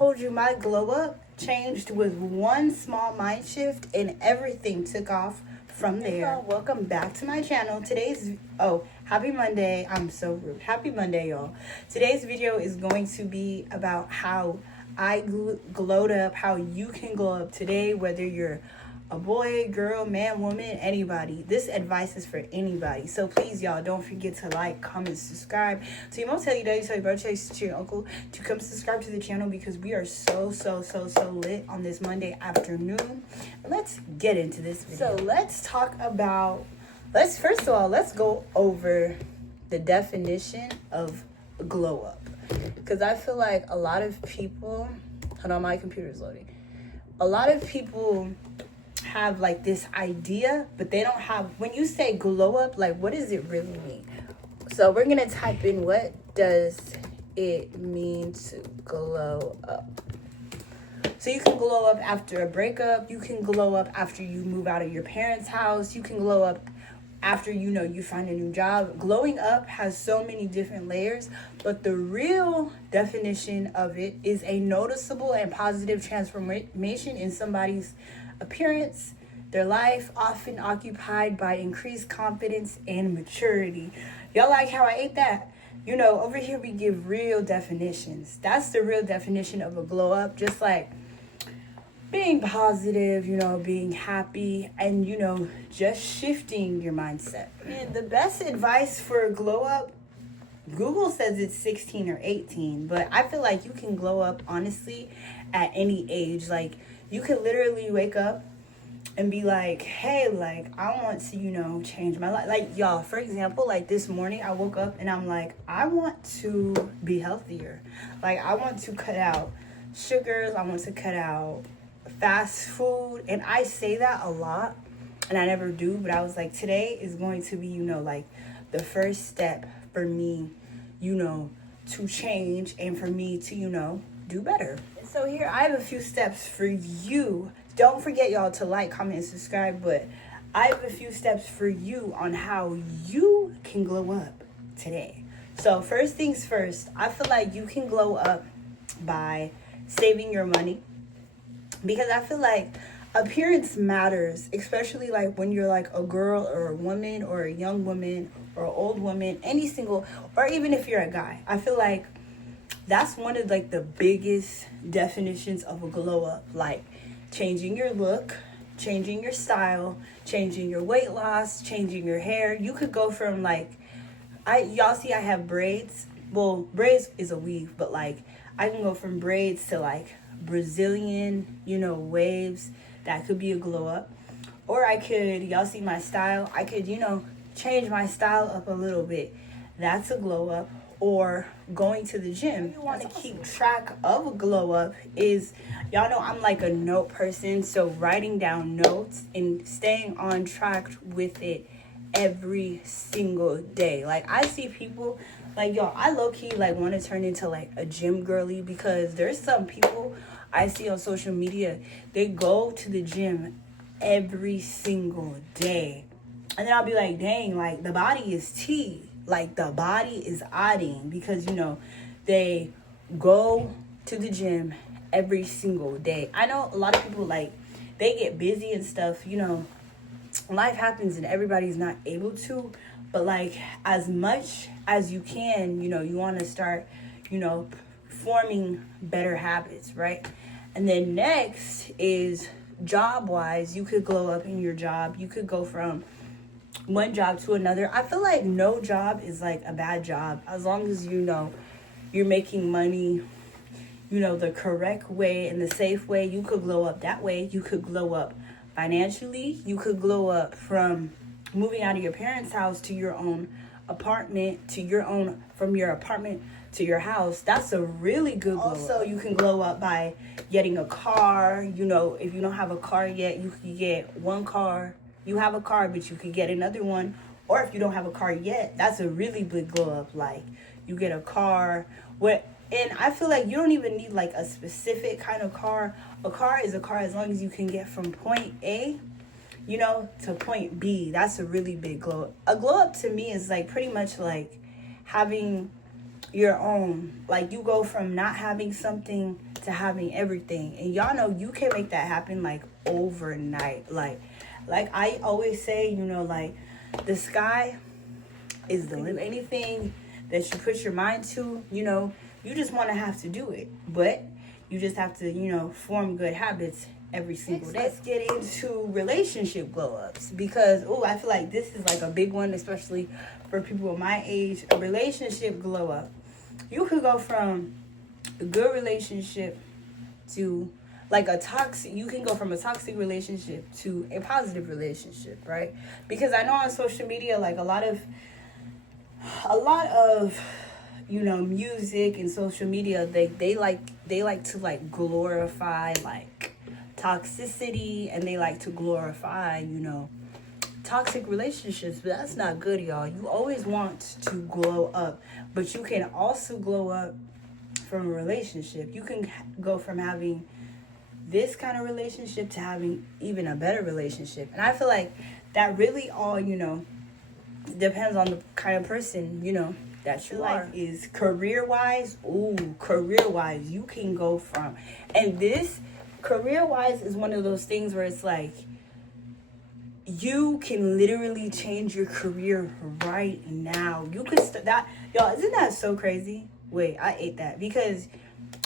told you my glow up changed with one small mind shift and everything took off from there. Hey y'all, welcome back to my channel. Happy Monday. I'm so rude. Happy Monday, y'all. Today's video is going to be about how I glowed up, how you can glow up today, whether you're a boy, girl, man, woman, anybody. This advice is for anybody. So please, y'all, don't forget to like, comment, subscribe. So your mom tell you, daddy tell you, brother tell you, sister, your uncle to come subscribe to the channel because we are so lit on this Monday afternoon. Let's get into this video. So let's talk about, first of all, let's go over the definition of glow up. Because I feel like a lot of people, hold on, my computer's loading. A lot of people have like this idea, but they don't have, when you say glow up, like what does it really mean? So we're gonna type in, what does it mean to glow up? So you can glow up after a breakup, you can glow up after you move out of your parents' house, you can glow up after you find a new job. Glowing up has so many different layers, but the real definition of it is a noticeable and positive transformation in somebody's appearance, their life, often occupied by increased confidence and maturity. Y'all like how I ate that? Over here we give real definitions. That's the real definition of a glow up, just like being positive, being happy, and, just shifting your mindset. And the best advice for a glow up, Google says it's 16 or 18, but I feel like you can glow up, honestly, at any age. Like, you could literally wake up and be like, hey, like, I want to, change my life. Like, y'all, for example, like this morning, I woke up and I'm like, I want to be healthier. Like, I want to cut out sugars. I want to cut out fast food. And I say that a lot and I never do, but I was like, today is going to be, like the first step for me, to change and for me to, do better. So here I have a few steps for you. Don't forget, y'all, to like, comment, and subscribe, but I have a few steps for you on how you can glow up today. So first things first, I feel like you can glow up by saving your money, because I feel like appearance matters, especially like when you're like a girl or a woman or a young woman or an old woman, any single, or even if you're a guy. I feel like that's one of like the biggest definitions of a glow up, like changing your look, changing your style, changing your weight loss, changing your hair. You could go from like, y'all see I have braids. Well, braids is a weave, but like I can go from braids to like Brazilian, waves. That could be a glow up. Or I could, y'all see my style, I could, change my style up a little bit. That's a glow up. Or going to the gym. You want to keep track of a glow up is, y'all know I'm like a note person, so writing down notes and staying on track with it every single day. Like I see people like, yo, I low-key like want to turn into like a gym girly, because there's some people I see on social media, they go to the gym every single day. And then I'll be like, dang, like the body is tea. Like the body is odding, because, they go to the gym every single day. I know a lot of people, like, they get busy and stuff, life happens and everybody's not able to, but like as much as you can, you want to start, forming better habits, right? And then next is job wise, you could glow up in your job. You could go from one job to another. I feel like no job is like a bad job, as long as you're making money, the correct way and the safe way. You could glow up that way. You could glow up financially. You could glow up from moving out of your parents' house to your own apartment, from your apartment to your house. That's a really good glow up. You can glow up by getting a car. If you don't have a car yet, you can get one car. You have a car, but you could get another one. Or if you don't have a car yet, that's a really big glow up. Like, you get a car. And I feel like you don't even need like a specific kind of car. A car is a car as long as you can get from point A, to point B. That's a really big glow up. A glow up to me is like pretty much like having your own. Like, you go from not having something to having everything. And y'all know you can make that happen like overnight. Like I always say, you know, like the sky is the limit. Anything that you put your mind to, you know, you just want to have to do it. But you just have to, you know, form good habits every single day. Let's get into relationship glow-ups, because I feel like this is like a big one, especially for people my age. A relationship glow-up. You could go from a good relationship to like you can go from a toxic relationship to a positive relationship, right? Because I know on social media, like a lot of you know, music and social media, they like to like glorify like toxicity, and they like to glorify, you know, toxic relationships. But that's not good, y'all. You always want to glow up, but you can also glow up from a relationship. You can go from having this kind of relationship to having even a better relationship. And I feel like that really all, you know, depends on the kind of person, you know, that you like. Is career-wise, career-wise, you can go from, and this career-wise is one of those things where it's like, you can literally change your career right now. You could start that, y'all. Isn't that so crazy? Wait, I ate that, because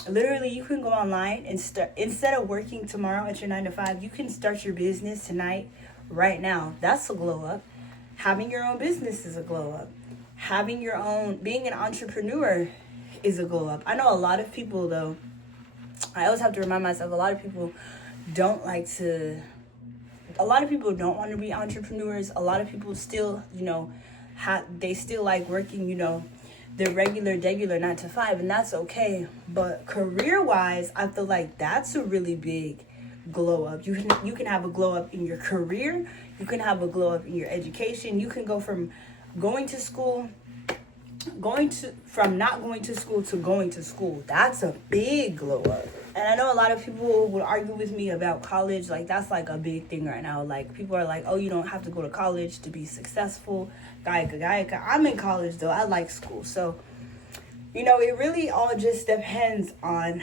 literally you can go online and start, instead of working tomorrow at your 9 to 5, you can start your business tonight, right now. That's a glow up. Having your own business is a glow up. Having your own, being an entrepreneur is a glow up. I know a lot of people, though, I always have to remind myself, a lot of people don't want to be entrepreneurs. A lot of people still, you know, they still like working, you know, the regular 9 to 5, and that's okay. But career-wise, I feel like that's a really big glow up. You can have a glow up in your career. You can have a glow up in your education. You can go from not going to school to going to school. That's a big glow up. And I know a lot of people would argue with me about college. Like, that's like a big thing right now. Like, people are like, oh, you don't have to go to college to be successful. Gayaka. I'm in college, though. I like school. So, you know, it really all just depends on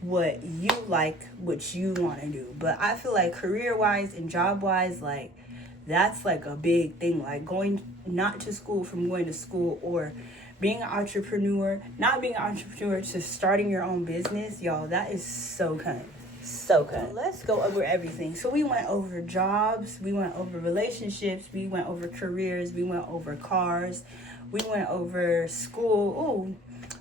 what you like, what you want to do. But I feel like career-wise and job-wise, like, that's like a big thing. Like, going not to school from going to school, or being an entrepreneur, not being an entrepreneur to starting your own business, y'all, that is so good. So good. Let's go over everything. So we went over jobs, we went over relationships, we went over careers, we went over cars, we went over school.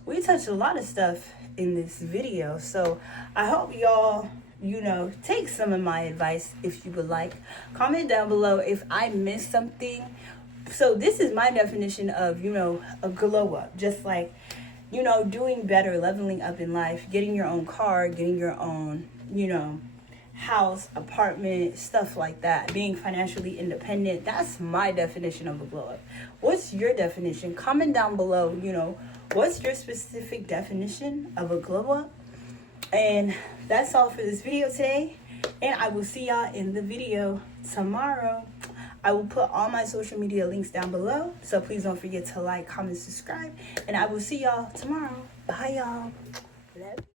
We touched a lot of stuff in this video. So I hope y'all, you know, take some of my advice if you would like. Comment down below if I missed something. So this is my definition of, you know, a glow up. Just like, you know, doing better, leveling up in life, getting your own car, getting your own, you know, house, apartment, stuff like that. Being financially independent. That's my definition of a glow up. What's your definition? Comment down below, you know, what's your specific definition of a glow up? And that's all for this video today. And I will see y'all in the video tomorrow. I will put all my social media links down below. So please don't forget to like, comment, subscribe. And I will see y'all tomorrow. Bye, y'all. Love you.